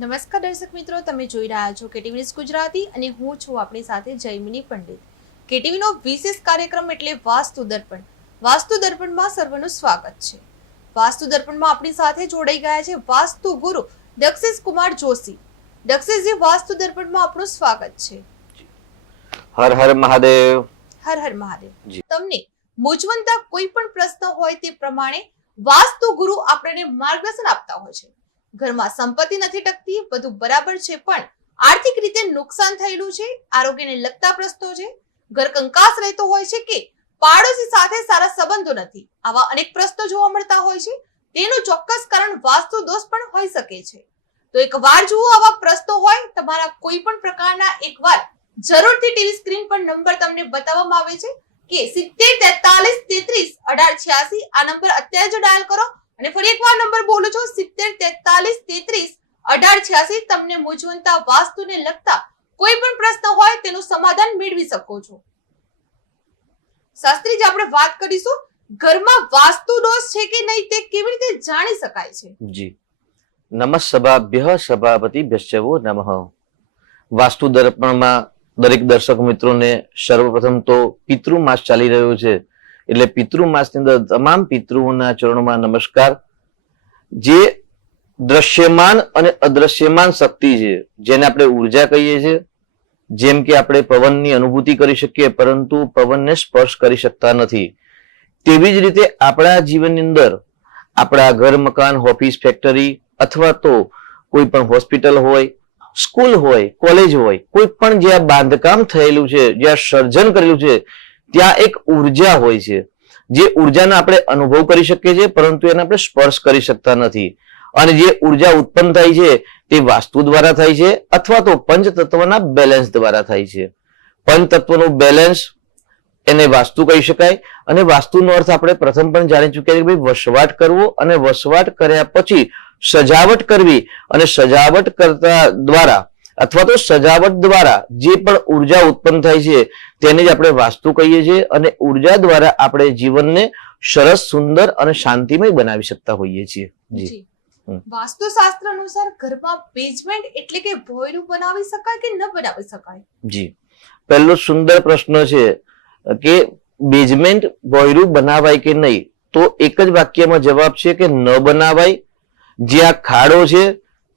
નમસ્કાર દર્શક મિત્રો તમે જોઈ રહ્યા છો કેટીવી ન્યૂઝ ગુજરાતી અને હું છું આપણી સાથે જયમિની પંડિત. કેટીવીનો વિશેષ કાર્યક્રમ એટલે વાસ્તુ દર્પણ. વાસ્તુ દર્પણમાં સર્વનું સ્વાગત છે. વાસ્તુ દર્પણમાં આપણી સાથે જોડાઈ ગયા છે વાસ્તુ ગુરુ દક્ષેશ કુમાર જોશી. દક્ષિશજી વાસ્તુ દર્પણમાં આપણું સ્વાગત છે. હર હર મહાદેવ. હર હર મહાદેવ. તમને મૂંઝવણતા કોઈ પણ પ્રશ્ન હોય તે પ્રમાણે વાસ્તુ ગુરુ આપણને માર્ગદર્શન આપતા હોય છે. ઘરમાં સંપત્તિ નથી ટકતી, બધું બરાબર છે, પણ આર્થિક રીતે નુકસાન થયેલું છે, આરોગ્યને લગતા પ્રશ્નો છે, ઘર કંકાસ રહેતો હોય છે કે પાડોશી સાથે સારા સંબંધો નથી, આવા અનેક પ્રશ્નો જોવા મળતા હોય છે, તેનું ચોક્કસ કારણ વાસ્તુ દોષ પણ હોઈ શકે છે. તો એકવાર જુઓ આવા પ્રશ્નો હોય, તમારા કોઈ પણ પ્રકારના એકવાર જરૂરથી ટીવી સ્ક્રીન પર નંબર તમને બતાવવામાં આવે છે કે સિત્તેર તેતાલીસ તેત્રીસ અઢાર છ્યાસી આ નંબર અત્યારે જ ડાયલ કરો અને ફરી એકવાર નંબર બોલું છું, સિત્તેર, તેતાલીસ, તેત્રીસ, અઢાર, છ્યાસી, તમને મૂંઝવણતા વાસ્તુને લગતા કોઈ પણ પ્રશ્ન હોય તેનું સમાધાન મેળવી શકો છો. શાસ્ત્રીજી, આપણે વાત કરીશું, ઘરમાં વાસ્તુ દોષ છે કે નહીં તે કેવી રીતે જાણી શકાય છે? જી. નમઃ સભાભ્ય સભાપતિભ્યશ્ચવો નમઃ. વાસ્તુ દર્પણમાં દરેક દર્શક મિત્રોને સર્વપ્રથમ તો પિતૃ માસ ચાલી રહ્યો છે. એટલે પિતૃ અંદર તમામ પિતૃઓના ચરણોમાં નમસ્કાર. જે દ્રશ્યમાન અને અદ્રશ્યમાન શક્તિ છે, જેને આપણે ઊર્જા કહીએ છીએ, જેમ કે આપણે પવનની અનુભૂતિ કરી શકીએ, પરંતુ પવનને સ્પર્શ કરી શકતા નથી. તેવી જ રીતે આપણા જીવનની અંદર આપણા ઘર, મકાન, ઓફિસ, ફેક્ટરી અથવા તો કોઈ પણ હોસ્પિટલ હોય, સ્કૂલ હોય, કોલેજ હોય, કોઈ પણ જ્યાં બાંધકામ થયેલું છે, જ્યાં સર્જન કરેલું છે ત્યાં એક ઊર્જા હોય છે. જે ઉર્જાનો આપણે અનુભવ કરી શકીએ છીએ, પરંતુ એને આપણે સ્પર્શ કરી શકતા નથી. અને જે ઊર્જા ઉત્પન્ન થાય છે, તે વાસ્તુ દ્વારા થાય છે, અથવા તો પંચતત્વના બેલેન્સ દ્વારા થાય છે. પંચતત્વનું બેલેન્સ એને વાસ્તુ કહી શકાય. અને વાસ્તુનો અર્થ આપણે પ્રથમ પણ જાણી ચૂક્યા કે ભાઈ વસવાટ કરવો અને વસવાટ કર્યા પછી સજાવટ કરવી. અને સજાવટ કરતા દ્વારા અથવા તો સજાવટ દ્વારા જે પણ ઊર્જા ઉત્પન્ન થાય છે તેને જ આપણે વાસ્તુ કહીએ છીએ અને ઊર્જા દ્વારા આપણે જીવનને સરસ સુંદર અને શાંતિમય બનાવી શકતા હોઈએ છીએ. જી. વાસ્તુશાસ્ત્ર અનુસાર ઘરમાં બેઝમેન્ટ એટલે કે ભોયરું બનાવી શકાય કે ન બનાવી શકાય? જી. પહેલો સુંદર પ્રશ્ન છે કે બેઝમેન્ટ ભોયરું બનાવાય કે નહીં? તો એક જ વાક્યમાં જવાબ છે કે ન બનાવાય. જ્યાં ખાડો છે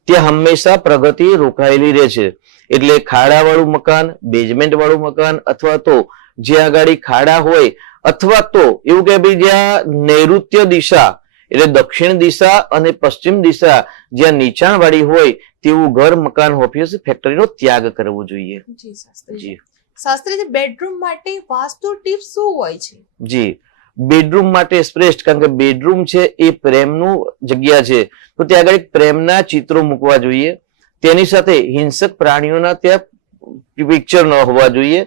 ત્યાં હંમેશા પ્રગતિ રોકાયેલી રહે છે. એટલે ખાડાવાળું મકાન બેઝમેન્ટ વાળું મકાન અથવા તો જ્યાં આગળ ખાડા હોય અથવા તો એવું કે ભાઈ જ્યાં નૈઋત્ય દિશા એટલે દક્ષિણ દિશા અને પશ્ચિમ દિશા જ્યાં નીચાણવાળી હોય તેવું ઘર મકાન ઓફિસ ફેક્ટરીનો ત્યાગ કરવો જોઈએ. જી શાસ્ત્રીજી. બેડરૂમ માટે વાસ્તુ ટિપ્સ શું હોય છે? જી. બેડરૂમ માટે શ્રેષ્ઠ, કારણ કે બેડરૂમ છે એ પ્રેમનું જગ્યા છે. તો ત્યાં આગળ એક પ્રેમના ચિત્રો મૂકવા જોઈએ. તેની સાથે હિંસક પ્રાણીઓના ત્યાં પિક્ચર ન હોવા જોઈએ.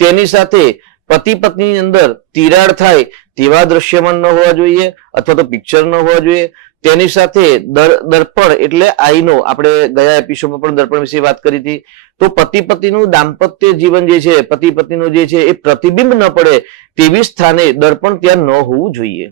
તેની સાથે પતિ પત્ની અંદર તિરાડ થાય તેવા દ્રશ્યમાન ન હોવા જોઈએ, અથવા તો પિક્ચર ન હોવા જોઈએ. તેની સાથે દર્પણ એટલે આઈનો. આપણે ગયા એપિસોડમાં પણ દર્પણ વિશે વાત કરી હતી. તો પતિ પતિનું દાંપત્ય જીવન જે છે પતિ પતિનું જે છે એ પ્રતિબિંબ ન પડે તેવી સ્થાને દર્પણ ત્યાં ન હોવું જોઈએ.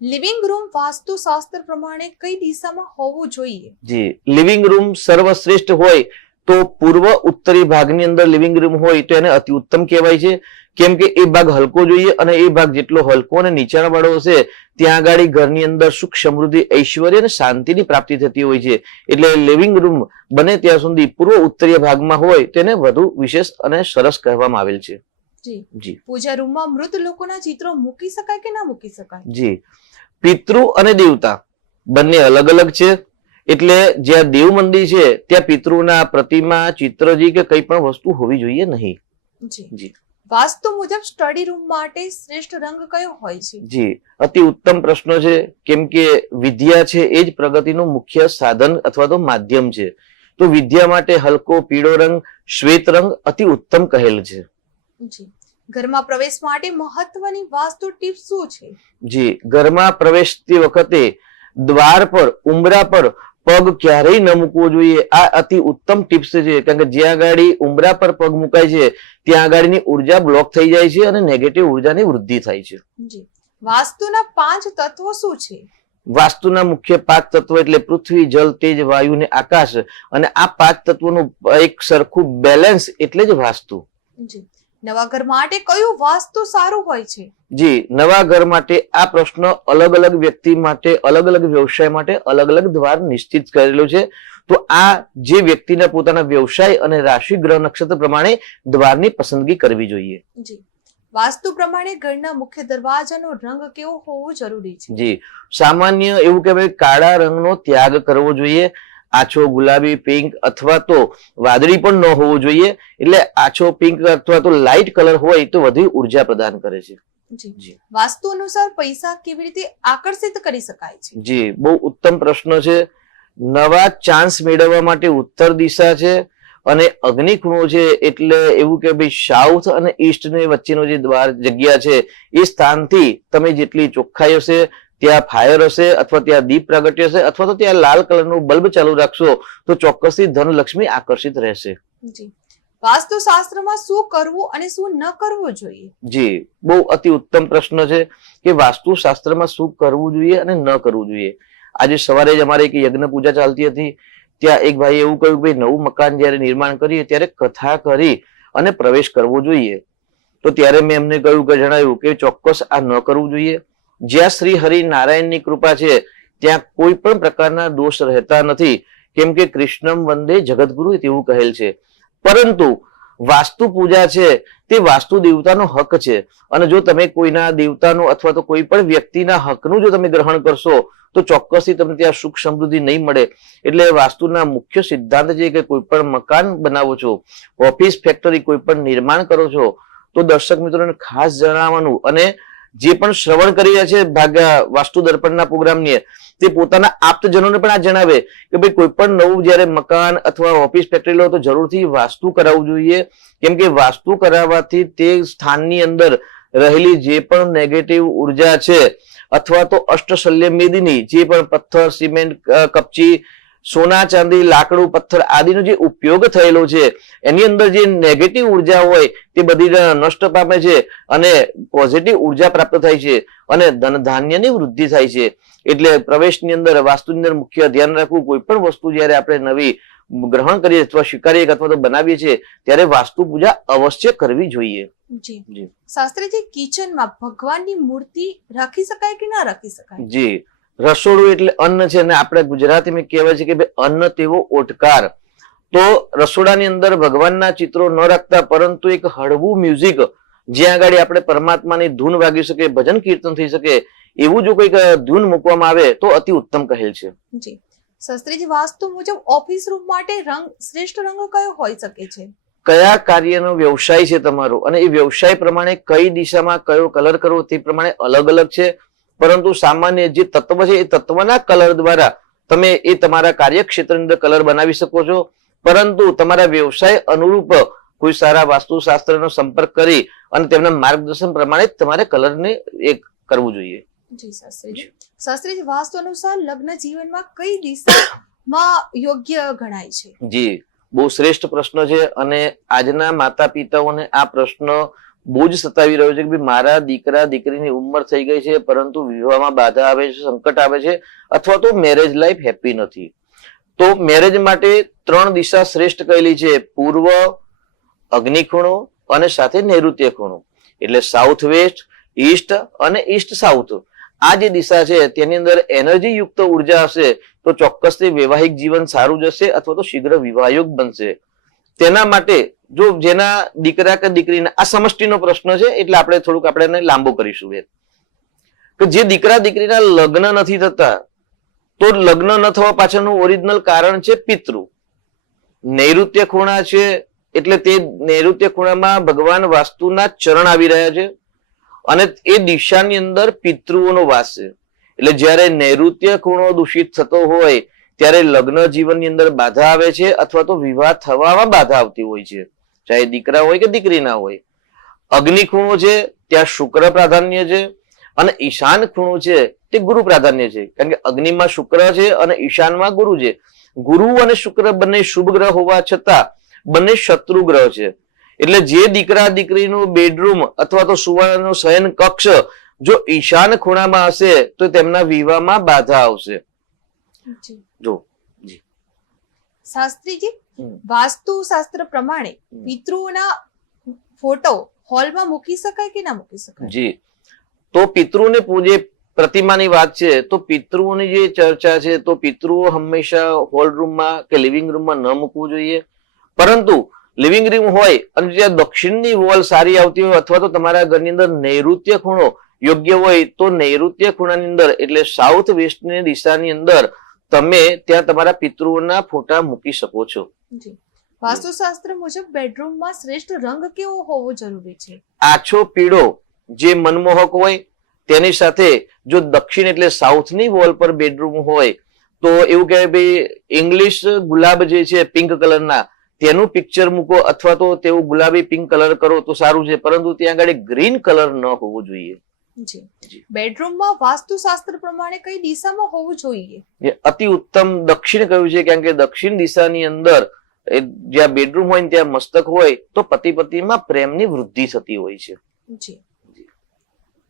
લિવિંગ રૂમ વાસ્તુ શાસ્ત્ર પ્રમાણે કઈ દિશામાં હોવું જોઈએ? જી. લિવિંગ રૂમ સર્વશ્રેષ્ઠ હોય તો પૂર્વ ઉત્તરી ભાગની અંદર લિવિંગ રૂમ હોય તો એને અતિ ઉત્તમ કહેવાય છે. કેમ કે એ ભાગ હલકો જોઈએ અને એ ભાગ જેટલો હલકો અને નીચાણ વાળો હશે ત્યાં આગળ ઘરની અંદર સુખ સમૃદ્ધિ ઐશ્વર્ય અને શાંતિની પ્રાપ્તિ થતી હોય છે. એટલે લિવિંગ રૂમ બને ત્યાં સુધી પૂર્વ ઉત્તરીય ભાગમાં હોય તેને વધુ વિશેષ અને સરસ કહેવામાં આવેલ છે. જી. જી. પૂજા રૂમમાં મૃત લોકોના ચિત્રો મૂકી શકાય કે ના મૂકી શકાય? જી. પિતૃ અને દેવતા બંને અલગ અલગ છે. એટલે જ્યાં દેવ મંદિર છે ત્યાં પિતૃના પ્રતિમા ચિત્રજી કે કઈ પણ વસ્તુ હોવી જોઈએ નહીં. જી. જી. વાસ્તુ મુજબ સ્ટડી રૂમ માટે શ્રેષ્ઠ રંગ કયો હોય છે? જી અતિ ઉત્તમ પ્રશ્ન છે. કેમ કે વિદ્યા છે એ જ પ્રગતિનું મુખ્ય સાધન અથવા તો માધ્યમ છે. તો વિદ્યા માટે હલકો પીળો રંગ શ્વેત રંગ અતિ ઉત્તમ કહેલ છે. જી. ઘરમાં પ્રવેશ માટે મહત્વની વાસ્તુ ટીપ શું છે? જી ઘરમાં પ્રવેશતી વખતે દ્વાર પર ઉંબરા પર પગ ક્યારેય ન મૂકવો જોઈએ. આ અતિ ઉત્તમ ટિપ્સ છે કારણ કે જ્યાં ગાડી ઉમરા પર પગ મુકાય છે ત્યાં ગાડીની ઊર્જા બ્લોક થઈ જાય છે અને નેગેટિવ ઉર્જાની વૃદ્ધિ થાય છે. વાસ્તુના પાંચ તત્વો શું છે? વાસ્તુના મુખ્ય પાંચ તત્વો એટલે પૃથ્વી જલ તેજ વાયુ ને આકાશ. અને આ પાંચ તત્વોનું એક સરખું બેલેન્સ એટલે જ વાસ્તુ. જી. નવા ઘર માટે કયું વાસ્તુ સારું હોય છે? જી નવા ઘર માટે આ પ્રશ્ન અલગ અલગ વ્યક્તિ માટે અલગ અલગ વ્યવસાય માટે અલગ અલગ દ્વાર નિશ્ચિત કરેલો છે. તો આ જે વ્યક્તિના પોતાના વ્યવસાય અને રાશિ ગ્રહ નક્ષત્ર પ્રમાણે દ્વારની પસંદગી કરવી જોઈએ. જી. વાસ્તુ પ્રમાણે ઘરના મુખ્ય દરવાજાનો રંગ કેવો હોવો જરૂરી છે? જી. સામાન્ય એવું કહેવાય કાળા રંગનો ત્યાગ કરવો જોઈએ. આછો ગુલાબી પિંક અથવા તો વાદળી પણ ન હોવું જોઈએ. એટલે આછો પિંક અથવા તો લાઇટ કલર હોય તો વધુ ઊર્જા પ્રદાન કરે છે. વાસ્તુ અનુસાર પૈસા કેવી રીતે આકર્ષિત કરી શકાય છે? જી. બહુ ઉત્તમ પ્રશ્ન છે. નવા ચાન્સ મેળવવા માટે ઉત્તર દિશા છે અને અગ્નિ ખૂણો છે એટલે એવું કે ભાઈ સાઉથ અને ઈસ્ટની વચ્ચેનો જે દ્વાર જગ્યા છે એ સ્થાનથી તમે જેટલી ચોખ્ખાઈ હશે ત્યાં ફાયર હશે અથવા ત્યાં દીપ પ્રગટ્ય હશે અથવા તો ત્યાં લાલ કલરનું બલ્બ ચાલુ રાખશો તો ચોક્કસથી ધનલક્ષ્મી આકર્ષિત રહેશે. વાસ્તુ શાસ્ત્રમાં શું કરવું અને શું ન કરવું જોઈએ? જી. બહુ અતિ ઉત્તમ પ્રશ્ન છે કે વાસ્તુ શાસ્ત્રમાં શું કરવું જોઈએ અને ન કરવું જોઈએ. આજે સવારે જ અમારે એક યજ્ઞ પૂજા ચાલતી હતી. ત્યાં એક ભાઈ એવું કહ્યું કે ભાઈ નવું મકાન જ્યારે નિર્માણ કરીએ ત્યારે કથા કરી અને પ્રવેશ કરવો જોઈએ. તો ત્યારે મેં એમને કહ્યું કે જણાવ્યું કે ચોક્કસ આ ન કરવું જોઈએ. જ્યાં શ્રી હરિ નારાયણની કૃપા છે, ત્યાં કોઈ પણ પ્રકારના દોષ રહેતા નથી. કેમ કે કૃષ્ણમ વંદે જગતગુરુ તેવું કહેલ છે. પરંતુ વાસ્તુ પૂજા છે, તે વાસ્તુ દેવતાનો હક છે. અને જો તમે કોઈના દેવતાનો અથવા તો કોઈ પણ વ્યક્તિના હકનું જો તમે ગ્રહણ કરશો, તો ચોક્કસથી તમને ત્યાં સુખ સમૃદ્ધિ નહીં મળે. એટલે વાસ્તુના મુખ્ય સિદ્ધાંત છે કે કોઈ પણ મકાન બનાવો છો, ઓફિસ, ફેક્ટરી કોઈ પણ નિર્માણ કરો છો, તો દર્શક મિત્રોને ખાસ જણાવવાનું અને જે પણ શ્રવણ કરી રહ્યા છે ભાગ્યા વાસ્તુ દર્પણના પ્રોગ્રામની, તે પોતાના આપ્તજનોને પણ આ જણાવે કે ભાઈ કોઈ પણ નવું જ્યારે મકાન અથવા ઓફિસ ફેક્ટરી લો તો જરૂરથી વાસ્તુ કરાવવું જોઈએ. કેમ કે વાસ્તુ કરાવવાથી તે સ્થાનની અંદર રહેલી જે પણ નેગેટિવ ઊર્જા છે અથવા તો અષ્ટશલ્ય મેદની જે પણ પથ્થર, સિમેન્ટ કપચી સોના ચાંદી લાકડું પથ્થર આદિનો જે ઉપયોગ થયેલો છે એની અંદર જે નેગેટિવ ઊર્જા હોય તે બધી નષ્ટ પામે છે અને પોઝિટિવ ઊર્જા પ્રાપ્ત થાય છે અને ધન ધાન્યની વૃદ્ધિ થાય છે. એટલે પ્રવેશની અંદર વાસ્તુની અંદર મુખ્ય ધ્યાન રાખવું કોઈ પણ વસ્તુ જ્યારે આપણે નવી ગ્રહણ કરીએ અથવા સ્વીકારીએ અથવા તો બનાવીએ છીએ ત્યારે વાસ્તુ પૂજા અવશ્ય કરવી જોઈએ. જી. શાસ્ત્રીજી કિચનમાં ભગવાનની મૂર્તિ રાખી શકાય કે ના રાખી શકાય? જી. રસોડું એટલે અન્ન છે અને આપણે ગુજરાતીમાં કહેવાય છે કે ભાઈ અન્ન તેવો ઓટકાર. તો રસોડાની અંદર ભગવાનના ચિત્રો ન રાખતા પરંતુ એક હળવું મ્યુઝિક જ્યાં આગળ આપણે પરમાત્માની ધૂન વાગી શકે ભજન કીર્તન થઈ શકે એવું જો કોઈક ધૂન મૂકવામાં આવે તો અતિ ઉત્તમ કહેલ છે. જી. શાસ્ત્રીજી વાસ્તુ મુજબ ઓફિસ રૂમ માટે રંગ શ્રેષ્ઠ રંગ કયો હોઈ શકે છે? કયા કાર્યનો વ્યવસાય છે તમારો? અને એ વ્યવસાય પ્રમાણે કઈ દિશામાં કયો કલર કરવો તે પ્રમાણે અલગ અલગ છે? પરંતુ સામાન્ય જે તત્વ છે એ તત્વના કલર દ્વારા તમે એ તમારા કાર્યક્ષેત્રની અંદર કલર બનાવી શકો છો. પરંતુ તમારા વ્યવસાય અનુરૂપ કોઈ સારા વાસ્તુશાસ્ત્રનો સંપર્ક કરી અને તેમના માર્ગદર્શન પ્રમાણે તમારે કલરને એક કરવું જોઈએ. જી શાસ્ત્રીજી. શાસ્ત્રીજી વાસ્તુ અનુસાર લગ્ન જીવનમાં કઈ દિશામાં યોગ્ય ગણાય છે? જી બહુ શ્રેષ્ઠ પ્રશ્ન છે અને આજના માતા પિતાઓને આ પ્રશ્ન બહુ જ સતાવી રહ્યો છે કે મારા દીકરા, દીકરીની ઉંમર થઈ ગઈ છે, પરંતુ વિવાહમાં બાધા આવે છે, સંકટ આવે છે, અથવા તો મેરેજ લાઈફ હેપી નથી. તો મેરેજ માટે ત્રણ દિશા શ્રેષ્ઠ કહેલી છે. પૂર્વ અગ્નિ ખૂણો અને સાથે નૈઋત્ય ખૂણો એટલે સાઉથ વેસ્ટ ઈસ્ટ અને ઈસ્ટ સાઉથ આ જે દિશા છે, તેની અંદર એનર્જી યુક્ત ઊર્જા હશે, તો ચોક્કસથી વૈવાહિક જીવન સારું જશે અથવા તો શીઘ્ર વિવાહયોગ બનશે. તેના માટે જો જેના દીકરા કે દીકરીના આ સમષ્ટિનો પ્રશ્ન છે, એટલે આપણે થોડુંક આપણે એને લાંબો કરીશું બેન કે જે દીકરા દીકરીના લગ્ન નથી થતા, તો લગ્ન ન થવા પાછળનું ઓરિજિનલ કારણ છે પિતૃ. નૈઋત્ય ખૂણા છે, એટલે તે નૈઋત્ય ખૂણામાં ભગવાન વાસ્તુના ચરણ આવી રહ્યા છે અને એ દિશાની અંદર પિતૃઓનો વાસ છે. એટલે જ્યારે નૈઋત્ય ખૂણો દૂષિત થતો હોય ત્યારે લગ્ન જીવનની અંદર બાધા આવે છે અથવા તો વિવાહ થવામાં બાધા આવતી હોય છે. ચાહે દીકરા હોય કે દીકરી ના હોય. અગ્નિ ખૂણો છે, ત્યાં શુક્ર પ્રાધાન્ય છે અને ઈશાન ખૂણો છે, તે ગુરુ પ્રાધાન્ય છે. કારણ કે અગ્નિમાં શુક્ર છે અને ઈશાનમાં ગુરુ છે. ગુરુ અને શુક્ર બંને શુભ ગ્રહ હોવા છતાં બંને શત્રુ ગ્રહ છે. એટલે જે દીકરા દીકરીનું બેડરૂમ અથવા તો સુવર્ણનું શયન કક્ષ જો ઈશાન ખૂણામાં હશે તો તેમના વિવાહમાં બાધા આવશે. જી. જો શાસ્ત્રીજી વાસ્તુ શાસ્ત્ર પ્રમાણે. પિતૃઓના ફોટો હોલમાં મૂકી શકાય કે ના મૂકી શકાય? જી. તો પિતૃને પૂજે પ્રતિમાની વાત છે તો પિતૃઓની જે ચર્ચા છે તો પિતૃઓ હંમેશા હોલ રૂમમાં કે લિવિંગ રૂમમાં ન મૂકવું જોઈએ. પરંતુ લિવિંગ રૂમ હોય અને જ્યાં દક્ષિણની વોલ સારી આવતી હોય અથવા તો તમારા ઘરની અંદર નૈઋત્ય ખૂણો યોગ્ય હોય તો નૈઋત્ય ખૂણાની અંદર એટલે સાઉથ વેસ્ટની દિશાની અંદર તમે ત્યાં તમારા પિતૃઓના ફોટા મૂકી શકો છો. વાસ્તુશાસ્ત્ર મુજબ બેડરૂમમાં શ્રેષ્ઠ રંગ કેવો હોવો જરૂરી છે? આછો પીળો જે મનમોહક હોય તેની સાથે જો દક્ષિણ એટલે સાઉથની વોલ પર બેડરૂમ હોય તો એવું કહેવાય ભાઈ ઇંગ્લિશ ગુલાબ જે છે પિંક કલરના તેનું પિક્ચર મૂકો અથવા તો તેવું ગુલાબી પિંક કલર કરો તો સારું છે. પરંતુ ત્યાં આગળ ગ્રીન કલર ન હોવો જોઈએ. જી. બેડરૂમમાં વાસ્તુશાસ્ત્ર પ્રમાણે કઈ દિશામાં હોવું જોઈએ? એ અતિ ઉત્તમ દક્ષિણ કહ્યું છે? કારણ કે દક્ષિણ દિશાની અંદર જ્યાં બેડરૂમ હોય ત્યાં મસ્તક હોય તો પતિ પતિમાં પ્રેમની વૃદ્ધિ થતી હોય છે. જી.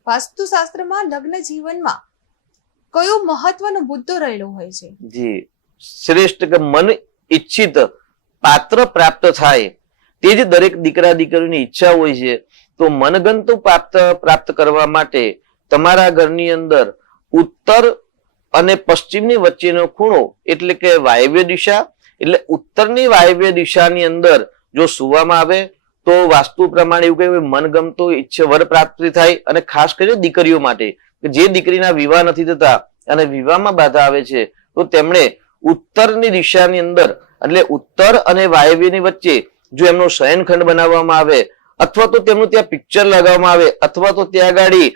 વાસ્તુશાસ્ત્રમાં લગ્ન જીવનમાં કયો મહત્વનો મુદ્દો રહેલો હોય છે? જી. શ્રેષ્ઠ કે મન ઈચ્છિત પાત્ર પ્રાપ્ત થાય તે જ દરેક દીકરા દીકરીની ઈચ્છા હોય છે. તો મનગમતું પ્રાપ્ત પ્રાપ્ત કરવા માટે તમારા ઘરની અંદર ઉત્તર અને પશ્ચિમની વચ્ચેનો ખૂણો એટલે કે વાયવ્ય દિશા, એટલે ઉત્તરની વાયવ્ય દિશાની અંદર જો સુવામાં આવે તો વાસ્તુ પ્રમાણે એવું કહેવાય મનગમતું ઈચ્છે વર પ્રાપ્તિ થાય અને ખાસ કરીને દીકરીઓ માટે, કે જે દીકરીના વિવાહ નથી થતા અને વિવાહમાં બાધા આવે છે, તો તેમણે ઉત્તરની દિશાની અંદર, એટલે ઉત્તર અને વાયવ્યની વચ્ચે જો એમનો શયનખંડ બનાવવામાં આવે અથવા તો તેમનું ત્યાં પિક્ચર લગાવવામાં આવે અથવા તો ત્યાં ગાડી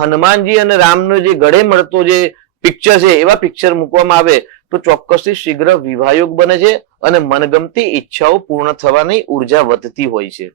હનુમાનજી અને રામનો જે ગળે મળતો જે પિક્ચર છે એવા પિક્ચર મૂકવામાં આવે તો ચોક્કસથી શીઘ્ર વિવાહયોગ બને છે અને મનગમતી ઈચ્છાઓ પૂર્ણ થવાની ઊર્જા વધતી હોય છે.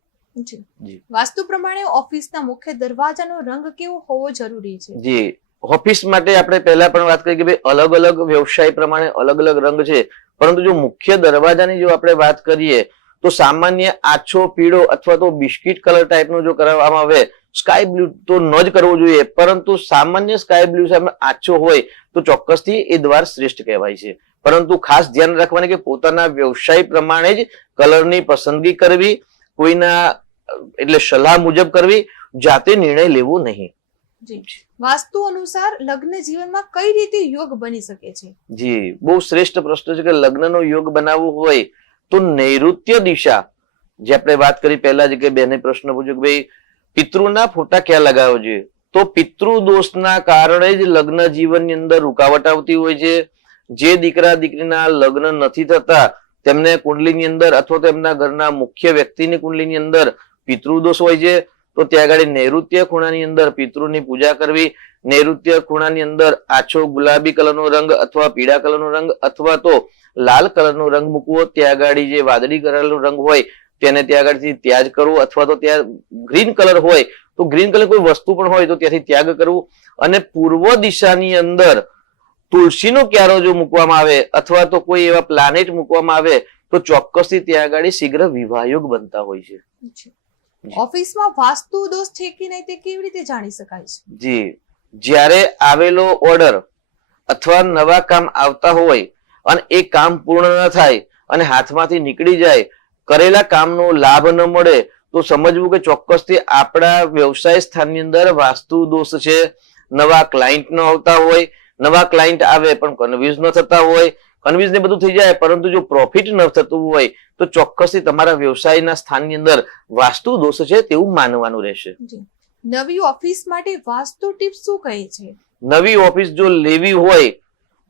વાસ્તુ પ્રમાણે ઓફિસના મુખ્ય દરવાજાનો રંગ કેવો હોવો જરૂરી છે? જી. ઓફિસ માટે આપણે પહેલા પણ વાત કરી કે ભાઈ અલગ અલગ વ્યવસાય પ્રમાણે અલગ અલગ રંગ છે. પરંતુ જો મુખ્ય દરવાજાની જો આપણે વાત કરીએ તો સામાન્ય આછો પીળો અથવા તો બિસ્કિટ કલર ટાઈપનો જો કરવામાં આવે સ્કાય બ્લુ તો ન જ કરવો જોઈએ. પરંતુ સામાન્ય સ્કાય બ્લુ સામે આછો હોય તો ચોક્કસથી એ દ્વાર શ્રેષ્ઠ કહેવાય છે. પરંતુ ખાસ ધ્યાન રાખવાની કે પોતાના વ્યવસાય પ્રમાણે જ કલરની પસંદગી કરવી કોઈના એટલે સલાહ મુજબ કરવી જાતે નિર્ણય લેવો નહીં. વાસ્તુ અનુસાર લગ્ન જીવનમાં કઈ રીતે યોગ બની શકે છે? જી. બહુ શ્રેષ્ઠ પ્રશ્ન છે કે લગ્નનો યોગ બનાવવો હોય તો નૈઋત્ય દિશા, જે આપણે વાત કરી પહેલા જ કે બેને પ્રશ્ન પૂછ્યો કે ભાઈ, પિતૃના ફોટા ક્યાં લગાવવો જોઈએ? તો પિતૃ દોષના કારણે જ લગ્ન જીવનની અંદર રૂકાવટ આવતી હોય છે. જે દીકરા દીકરીના લગ્ન નથી થતા, તેમને કુંડલીની અંદર અથવા તો એમના ઘરના મુખ્ય વ્યક્તિની કુંડલીની અંદર પિતૃદોષ હોય છે. તો ત્યાં આગળ નૈઋત્ય ખૂણાની અંદર પિતૃની પૂજા કરવી, નૈઋત્ય ખૂણાની અંદર આછો ગુલાબી કલરનો રંગ અથવા પીળા કલરનો રંગ અથવા તો લાલ કલરનો રંગ મૂકવો ત્યાં આગળ જે વાદળી કલરનો રંગ હોય તેને ત્યાં આગળથી ત્યાગ કરવો અથવા તો ત્યાં ગ્રીન કલર હોય તો ગ્રીન કલર કોઈ વસ્તુ પણ હોય તો ત્યાંથી ત્યાગ કરવું. અને પૂર્વ દિશાની અંદર તુલસીનો ક્યારો જો મૂકવામાં આવે અથવા તો કોઈ એવા પ્લાનેટ મૂકવામાં આવે તો ચોક્કસથી ત્યાં આગળ શીઘ્ર વિવાહયોગ બનતા હોય છે. ઓફિસમાં વાસ્તુ દોષ છે કે નહીં તે કેવી રીતે જાણી શકાય છે? જી. જ્યારે આવેલો ઓર્ડર અથવા નવા કામ આવતા હોય અને એ કામ પૂર્ણ ન થાય અને હાથમાંથી નીકળી જાય કરેલા કામનો લાભ ન મળે તો સમજવું કે ચોક્કસથી આપણા વ્યવસાય સ્થાનની અંદર વાસ્તુ દોષ છે. નવા ક્લાયન્ટ ન આવતા હોય નવા ક્લાયન્ટ આવે પણ કન્વ્યુઝ ન થતા હોય કન્વ્યુઝ ને બધું થઈ જાય પરંતુ જો પ્રોફિટ ન થતું હોય તો ચોક્કસથી તમારા વ્યવસાયના સ્થાનની અંદર વાસ્તુ દોષ છે તેવું માનવાનું રહેશે. નવી ઓફિસ માટે વાસ્તુ ટિપ્સ શું કહે છે? નવી ઓફિસ જો લેવી હોય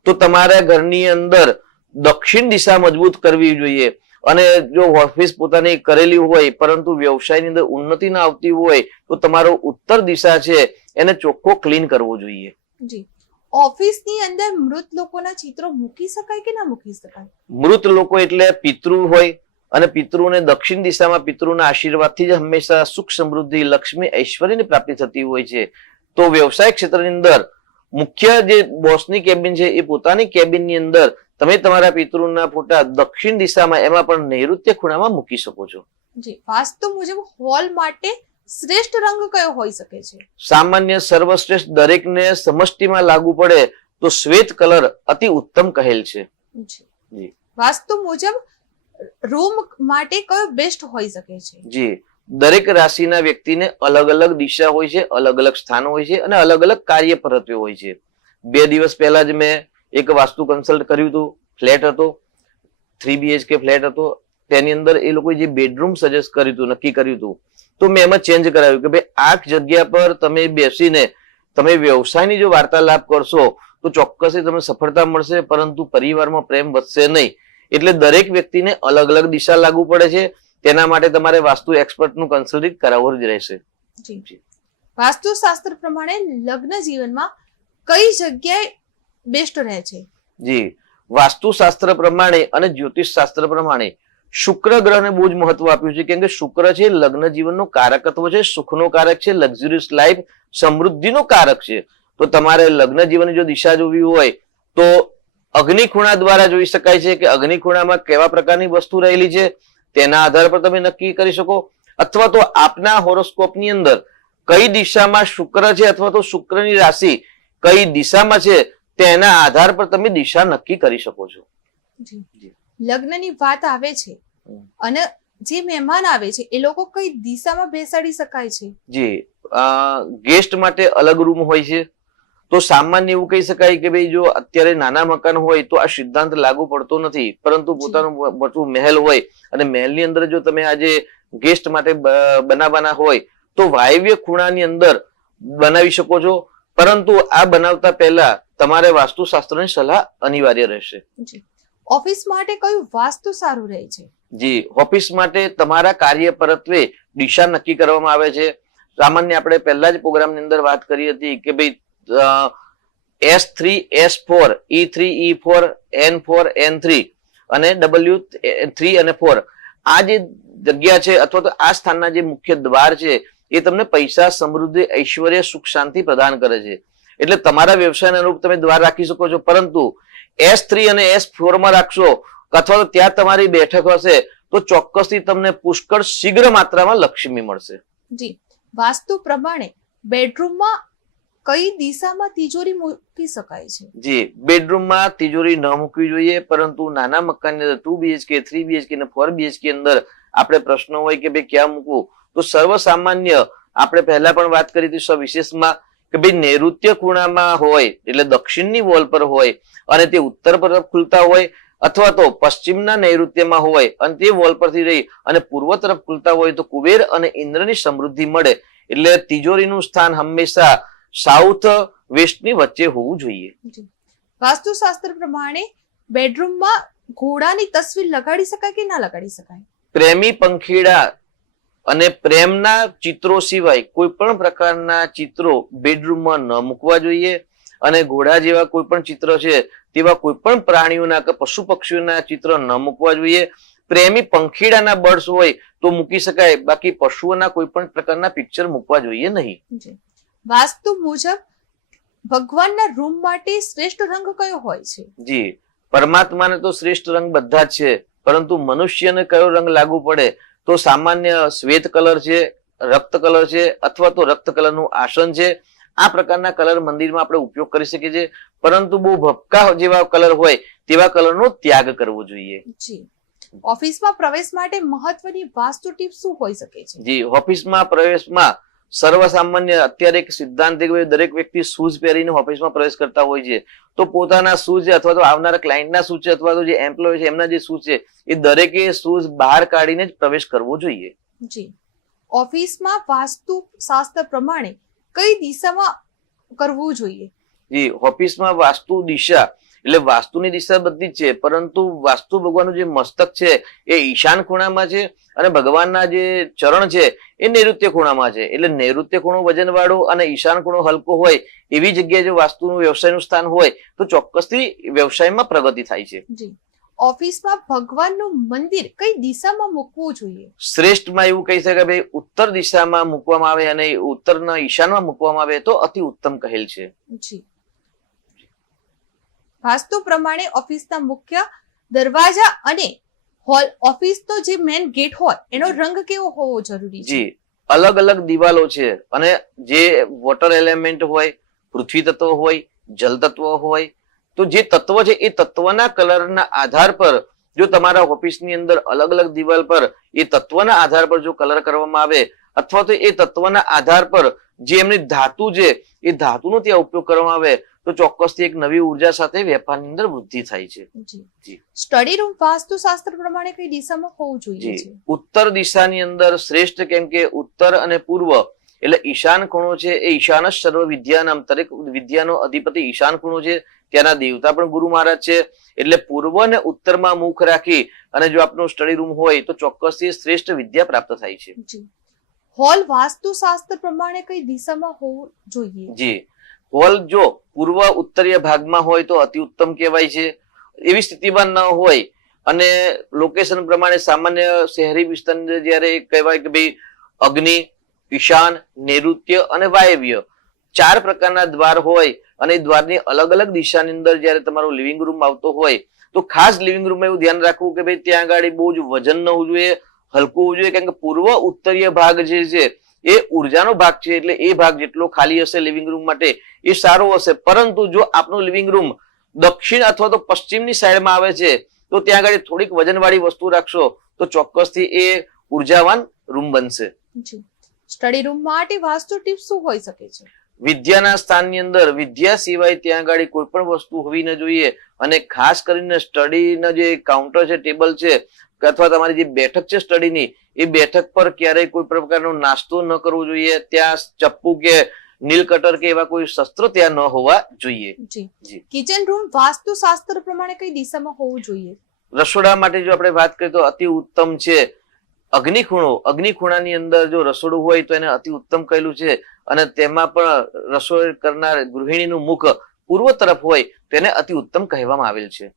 તો તમારા ઘરની અંદર દક્ષિણ દિશા મજબૂત કરવી જોઈએ. અને જો ઓફિસ પોતાની કરેલી હોય પરંતુ વ્યવસાયની અંદર ઉન્નતિ ના આવતી હોય તો તમારો ઉત્તર દિશા છે એને ચોખ્ખો ક્લીન કરવો જોઈએ. જી. ઓફિસની અંદર મૃત લોકોના ચિત્રો મૂકી શકાય કે ના મૂકી શકાય? મૃત લોકો એટલે પિતૃ હોય અને પિતૃને દક્ષિણ દિશામાં પિતૃના આશીર્વાદથી જ હંમેશા સુખ સમૃદ્ધિ લક્ષ્મી ઐશ્વર્યની પ્રાપ્તિ થતી હોય છે. તો વ્યવસાય ક્ષેત્રની અંદર મુખ્ય જે બોસની કેબિન છે એ પોતાની કેબિનની અંદર તમે તમારા પિતૃના ફોટા દક્ષિણ દિશામાં એમાં પણ નૈઋત્ય ખૂણામાં મૂકી શકો છો. જી વાસ્તુ મુજબ હોલ માટે શ્રેષ્ઠ રંગ કયો હોઈ શકે છે? સામાન્ય સર્વશ્રેષ્ઠ દરેકને સમષ્ટિમાં લાગુ પડે તો શ્વેત કલર અતિ ઉત્તમ કહેલ છે. જી. જી. વાસ્તુ મુજબ રૂમ માટે કયો બેસ્ટ હોઈ શકે છે? જી. દરેક રાશિના વ્યક્તિને અલગ અલગ દિશા હોય છે, અલગ અલગ સ્થાન હોય છે અને અલગ અલગ કાર્ય પરત્વે હોય છે. બે દિવસ પહેલા જ મેં એક વાસ્તુ કન્સલ્ટ કર્યું હતું, ફ્લેટ હતો થ્રી બીએચકે ફ્લેટ હતો. તેની અંદર એ લોકોએ જે બેડરૂમ સજેસ્ટ કર્યું હતું, નક્કી કર્યું હતું, તો મેં એમાં ચેન્જ કરાવ્યું કે ભાઈ આ જગ્યા પર તમે બેસીને, તમે વ્યવસાયની જો વાર્તાલાપ કરશો, તો ચોક્કસ તમને સફળતા મળશે, પરંતુ પરિવારમાં પ્રેમ વધશે નહીં. એટલે દરેક વ્યક્તિને અલગ અલગ દિશા લાગુ પડે છે તેના માટે તમારે વાસ્તુ એક્સપર્ટનું કન્સલ્ટિંગ કરાવવું જ રહેશે. વાસ્તુ વાસ્તુશાસ્ત્ર પ્રમાણે લગ્ન જીવનમાં કઈ જગ્યાએ બેસ્ટ રહે છે? જી. વાસ્તુશાસ્ત્ર પ્રમાણે અને જ્યોતિષ શાસ્ત્ર પ્રમાણે શુક્ર ગ્રહને બહુ જ મહત્વ આપ્યું છે કેમ કે શુક્ર છે લગ્ન જીવનનું કારકત્વ છે સુખનો કારક છે લક્ઝરિયસ લાઈફ સમૃદ્ધિનો કારક છે. તો તમારે લગ્ન જીવનની જો દિશા જોવી હોય તો અગ્નિ ખૂણા દ્વારા જોઈ શકાય છે કે અગ્નિ ખૂણામાં કેવા પ્રકારની વસ્તુ રહેલી છે? તેના આધાર પર તમે નક્કી કરી શકો. અથવા તો આપના હોરોસ્કોપની અંદર કઈ દિશામાં શુક્ર છે અથવા તો શુક્રની રાશિ કઈ દિશામાં છે તેના આધાર પર તમે દિશા નક્કી કરી શકો છો. લગ્નની વાત આવે છે અને જે મહેમાન આવે છે એ લોકો કઈ દિશામાં બેસાડી શકાય છે? જી. ગેસ્ટ માટે અલગ રૂમ હોય છે. તો સામાન્ય એવું કહી શકાય કે ભાઈ જો અત્યારે નાના મકાન હોય તો આ સિદ્ધાંત લાગુ પડતો નથી પરંતુ પોતાનું મોટું મહેલ હોય અને મહેલની અંદર જો તમે આજે ગેસ્ટ માટે બનાવવાના હોય તો વાયવ્ય ખૂણાની અંદર બનાવી શકો છો પરંતુ આ બનાવતા પહેલા તમારે વાસ્તુશાસ્ત્રની સલાહ અનિવાર્ય રહેશે. ઓફિસ માટે કયું વાસ્તુ સારું રહે છે? જી ઓફિસ માટે તમારા કાર્ય પરત્વે દિશા નક્કી કરવામાં આવે છે. સામાન્ય આપણે પહેલા જ પ્રોગ્રામની અંદર વાત કરી હતી કે ભાઈ S three, S four, E three, E four, N four, N three અને ડબલ્યુ થ્રી અને ફોર. આ જે જગ્યા છે અથવા તો આ સ્થાનના જે મુખ્ય દ્વાર છે, એ તમને પૈસા, સમૃદ્ધિ, ઐશ્વર્ય, સુખ, શાંતિ પ્રદાન કરે છે. એટલે તમારા વ્યવસાયને અનુરૂપ તમે દ્વાર રાખી શકો છો. પરંતુ એસ થ્રી અને એસ ફોરમાં રાખશો અથવા તો ત્યાં તમારી બેઠક હશે, તો ચોક્કસથી તમને પુષ્કળ શીઘ્ર માત્રામાં લક્ષ્મી મળશે. જી. વાસ્તુ પ્રમાણે, બેડરૂમમાં કઈ દિશામાં તિજોરી મૂકી શકાય છે? જી, બેડરૂમમાં તિજોરી ન મૂકવી જોઈએ, પરંતુ નાના મકાનની અંદર ટુ બીએચકે થ્રી બીએચકે અને ફોર બીએચકે અંદર આપણે પ્રશ્નો હોય કે ભાઈ ક્યાં મૂકવું? તો સર્વસામાન્ય આપણે પહેલા પણ વાત કરી હતી સવિશેષમાં કે ભાઈ નૈઋત્ય ખૂણામાં હોય, એટલે દક્ષિણની વોલ પર હોય અને તે ઉત્તર તરફ ખુલતા હોય, અથવા તો પશ્ચિમના નૈઋત્યમાં હોય અને તે વોલ પરથી રહી અને પૂર્વ તરફ ખુલતા હોય તો કુબેર અને ઇન્દ્રની સમૃદ્ધિ મળે. એટલે તિજોરીનું સ્થાન હંમેશા સાઉથ વેસ્ટની વચ્ચે હોવું જોઈએ. વાસ્તુશાસ્ત્ર પ્રમાણે બેડરૂમમાં ઘોડાની તસવીર લગાડી શકાય કે ના લગાડી શકાય? પ્રેમી પંખીડા અને પ્રેમના ચિત્રો સિવાય કોઈ પણ પ્રકારના ચિત્રો બેડરૂમમાં ન મૂકવા જોઈએ. અને ઘોડા જેવા કોઈ પણ ચિત્ર છે તેવા કોઈ પણ પ્રાણીઓના કે પશુ પક્ષીઓના ચિત્ર ન મૂકવા જોઈએ. પ્રેમી પંખીડાના બર્ડ્સ હોય તો મૂકી શકાય. બાકી પશુઓના કોઈ પણ પ્રકારના પિક્ચર મૂકવા જોઈએ નહીં. વાસ્તુ મુજબ ભગવાનના રૂમ માટે શ્રેષ્ઠ રંગ કયો હોય છે? જી પરમાત્માને તો શ્રેષ્ઠ રંગ બધા જ છે પરંતુ મનુષ્યને કયો રંગ લાગુ પડે? તો સામાન્ય શ્વેત કલર છે રક્ત કલર છે અથવા તો રક્ત કલરનું આસન છે આ પ્રકારના કલર મંદિરમાં આપણે ઉપયોગ કરી શકીએ છીએ પરંતુ બહુ ભપકા જેવા કલર હોય તેવા કલરનો ત્યાગ કરવો જોઈએ. જી. ઓફિસમાં પ્રવેશ માટે મહત્વની વાસ્તુ ટીપ શું હોઈ શકે છે? જી ઓફિસમાં પ્રવેશમાં સર્વસામાન્ય અત્યારે એક સિદ્ધાંત દરેક વ્યક્તિ શૂઝ પહેરીને ઓફિસમાં પ્રવેશ કરતા હોય છે. તો પોતાના શૂઝ છે અથવા તો આવનારા ક્લાયન્ટના શૂઝ છે અથવા તો જે એમ્પ્લોય છે એમના જે શૂઝ છે એ દરેકે શૂઝ બહાર કાઢીને જ પ્રવેશ કરવો જોઈએ. જી. ઓફિસમાં વાસ્તુ શાસ્ત્ર પ્રમાણે કઈ દિશામાં કરવું જોઈએ? જી ઓફિસમાં વાસ્તુ દિશા એટલે વાસ્તુની દિશા બધી જ છે પરંતુ વાસ્તુ ભગવાનનું જે મસ્તક છે એ ઈશાન ખૂણામાં છે અને ભગવાનના જે ચરણ છે એ નૈઋત્ય ખૂણામાં છે. એટલે નૈઋત્ય ખૂણો વજન વાળો અને ઈશાન ખૂણો હલકો હોય એવી જગ્યાએ જો વાસ્તુનું વ્યવસાયનું સ્થાન હોય તો ચોક્કસથી વ્યવસાયમાં પ્રગતિ થાય છે. ઓફિસમાં ભગવાનનું મંદિર કઈ દિશામાં મૂકવું જોઈએ? શ્રેષ્ઠમાં એવું કહી શકાય ભાઈ ઉત્તર દિશામાં મૂકવામાં આવે અને ઉત્તરના ઈશાનમાં મૂકવામાં આવે તો અતિ ઉત્તમ કહેલ છે. જી. વાસ્તુ પ્રમાણે ઓફિસના મુખ્ય દરવાજા અને હોલ ઓફિસનો જે મેન ગેટ હોય એનો રંગ કેવો હોવો જરૂરી છે? જી અલગ અલગ દિવાલો છે અને જે વોટર એલિમેન્ટ હોય પૃથ્વી તત્વ હોય જલ તત્વ હોય તો જે તત્વ છે એ તત્વના કલરના આધાર પર જો તમારા ઓફિસની અંદર અલગ અલગ દિવાલ પર એ તત્વના આધાર પર જો કલર કરવામાં આવે અથવા તો એ તત્વના આધાર પર જે એમની ધાતુ છે એ ધાતુનો ત્યાં ઉપયોગ કરવામાં આવે તો ચોક્કસથી એક નવી ઊર્જા સાથે વેપારની અંદર વૃદ્ધિ થાય છે. સ્ટડી રૂમ વાસ્તુશાસ્ત્ર પ્રમાણે કઈ દિશામાં હોવું જોઈએ છે? ઉત્તર દિશાની અંદર શ્રેષ્ઠ કેમ કે ઉત્તર અને પૂર્વ એટલે ઈશાન ખૂણો છે એ ઈશાન જ સર્વ વિદ્યાનામ દરેક વિદ્યાનો અધિપતિ ઈશાન ખૂણો છે ત્યાંના દેવતા પણ ગુરુ મહારાજ છે એટલે પૂર્વ અને ઉત્તરમાં મુખ રાખી અને જો આપનો સ્ટડી રૂમ હોય તો ચોક્કસથી શ્રેષ્ઠ વિદ્યા પ્રાપ્ત થાય છે. હોલ વાસ્તુશાસ્ત્ર પ્રમાણે કઈ દિશામાં હોવું જોઈએ? જી. હોલ જો પૂર્વ ઉત્તરીય ભાગમાં હોય તો અતિ ઉત્તમ કહેવાય છે. એવી સ્થિતિમાં ન હોય અને લોકેશન પ્રમાણે સામાન્ય શહેરી વિસ્તારની જ્યારે કહેવાય કે ભાઈ અગ્નિ, ઈશાન, નૈઋત્ય અને વાયવ્ય ચાર પ્રકારના દ્વાર હોય અને દ્વારની અલગ અલગ દિશાની અંદર જ્યારે તમારો લિવિંગ રૂમ આવતો હોય તો ખાસ લિવિંગ રૂમમાં એવું ધ્યાન રાખવું કે ભાઈ ત્યાં આગળ બહુ જ વજન ન હોવું જોઈએ, હલકું હોવું જોઈએ કારણ કે પૂર્વ ઉત્તરીય ભાગ જે છે એ ઉર્જાનો ભાગ છે એટલે એ ભાગ જેટલો ખાલી હશે લિવિંગ રૂમ માટે, એ સારો હશે. પરંતુ જો આપનું લિવિંગ રૂમ દક્ષિણ અથવા તો પશ્ચિમની સાઈડમાં આવે છે, તો ત્યાં આગળ થોડીક વજનવાળી વસ્તુ રાખશો, તો ચોક્કસથી એ ઉર્જાવાન રૂમ બનશે. સ્ટડી રૂમ માટે વાસ્તુ ટિપ્સ શું હોઈ શકે છે? વિદ્યાના સ્થાનની અંદર વિદ્યા સિવાય ત્યાં આગળ કોઈ પણ વસ્તુ હોવી ન જોઈએ. અને ખાસ કરીને સ્ટડીના જે કાઉન્ટર છે ટેબલ છે અથવા તમારી જે બેઠક છે સ્ટડીની એ બેઠક પર ક્યારેય કોઈ પ્રકારનો નાસ્તો ન કરવો જોઈએ. ત્યાં ચપ્પુ કે નીલ કટર કે એવા કોઈ શસ્ત્ર ત્યાં ન હોવા જોઈએ. કિચન રૂમ વાસ્તુશાસ્ત્ર પ્રમાણે કઈ દિશામાં હોવું જોઈએ? રસોડા માટે જો આપણે વાત કરીએ તો અતિ ઉત્તમ છે. અગ્નિ ખૂણો અગ્નિ ખૂણાની અંદર જો રસોડું હોય તો એને અતિ ઉત્તમ કહેલું છે. અને તેમાં પણ રસોઈ કરનાર ગૃહિણીનું મુખ પૂર્વ તરફ હોય તેને અતિ ઉત્તમ કહેવામાં આવેલ છે.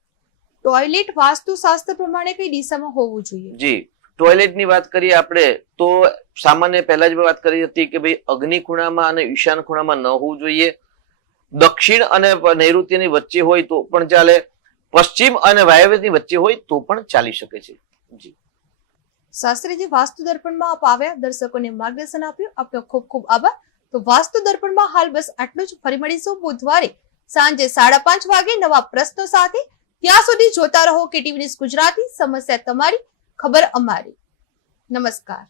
ટોયલેટ વાસ્તુશાસ્ત્ર પ્રમાણે કઈ દિશામાં હોવું જોઈએ? જી. ટોયલેટની વાત કરીએ આપણે તો સામાન્ય પહેલા જ વાત કરી હતી કે ભાઈ અગ્નિ ખૂણામાં અને ઈશાન ખૂણામાં ન હોવું જોઈએ. દક્ષિણ અને નૈઋત્યની વચ્ચે હોય તો પણ ચાલે. પશ્ચિમ અને વાયવ્યની વચ્ચે હોય તો પણ ચાલી શકે છે. જી. શાસ્ત્રીજી, વાસ્તુ દર્પણમાં આપ આવ્યા, દર્શકોને માર્ગદર્શન આપ્યું. આપનો ખૂબ ખૂબ આભાર. તો વાસ્તુ દર્પણમાં હાલ બસ આટલું જ. ફરી મળીશું બુધવારે સાંજે સાડા પાંચ વાગે નવા પ્રશ્નો સાથે. ત્યાં સુધી જોતા રહો કે ટીવી ગુજરાતી. સમસ્યા તમારી, ખબર અમારી. નમસ્કાર.